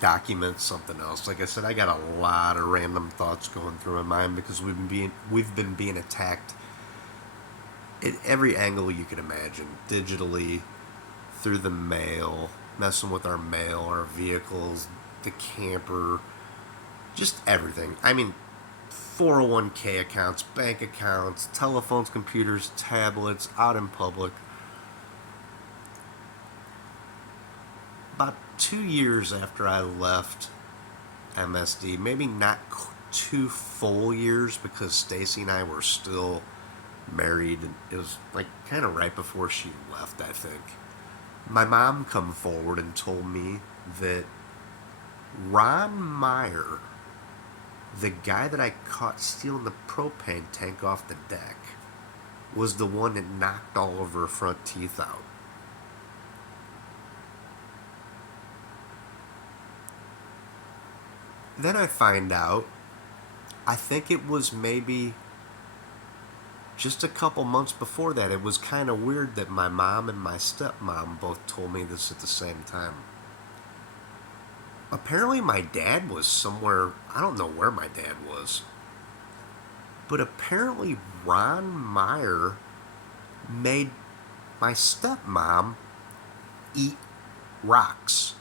document something else. Like I said, I got a lot of random thoughts going through my mind because we've been being attacked at every angle you could imagine, digitally, through the mail, messing with our mail, our vehicles, the camper, just everything. I mean, 401k accounts, bank accounts, telephones, computers, tablets, out in public. About 2 years after I left MSD, maybe not 2 full years because Stacy and I were still married. It was like kind of right before she left, I think. My mom come forward and told me that Ron Meyer, the guy that I caught stealing the propane tank off the deck, was the one that knocked all of her front teeth out. Then I find out, I think it was maybe just a couple months before that. It was kind of weird that my mom and my stepmom both told me this at the same time. Apparently, my dad was somewhere, I don't know where my dad was, but apparently, Ron Meyer made my stepmom eat rocks,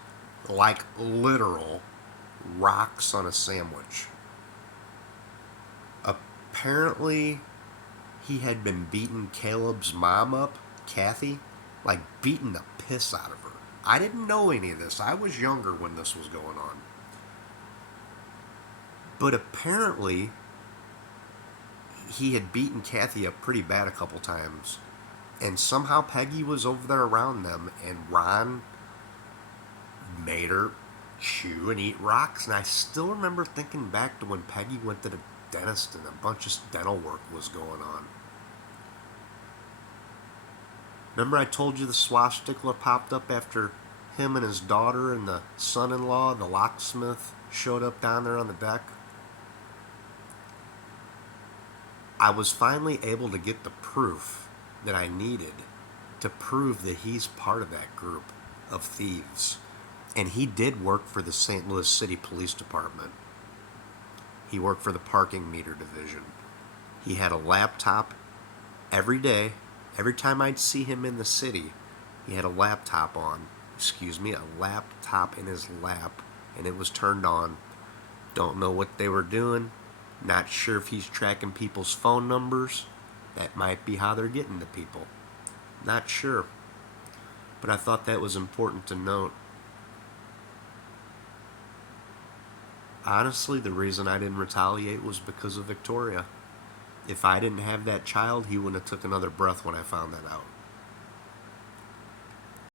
like literal rocks on a sandwich. Apparently, he had been beating Caleb's mom up, Kathy, like beating the piss out of her. I didn't know any of this. I was younger when this was going on. But apparently, he had beaten Kathy up pretty bad a couple times. And somehow Peggy was over there around them, and Ron made her chew and eat rocks. And I still remember thinking back to when Peggy went to the dentist and a bunch of dental work was going on. Remember I told you the swastika popped up after him and his daughter and the son-in-law, the locksmith, showed up down there on the deck? I was finally able to get the proof that I needed to prove that he's part of that group of thieves. And he did work for the St. Louis City Police Department. He worked for the parking meter division. He had a laptop every day. Every time I'd see him in the city, he had a laptop on. Excuse me, a laptop in his lap, and it was turned on. Don't know what they were doing. Not sure if he's tracking people's phone numbers. That might be how they're getting to people. Not sure. But I thought that was important to note. Honestly, the reason I didn't retaliate was because of Victoria. If I didn't have that child, he wouldn't have took another breath when I found that out.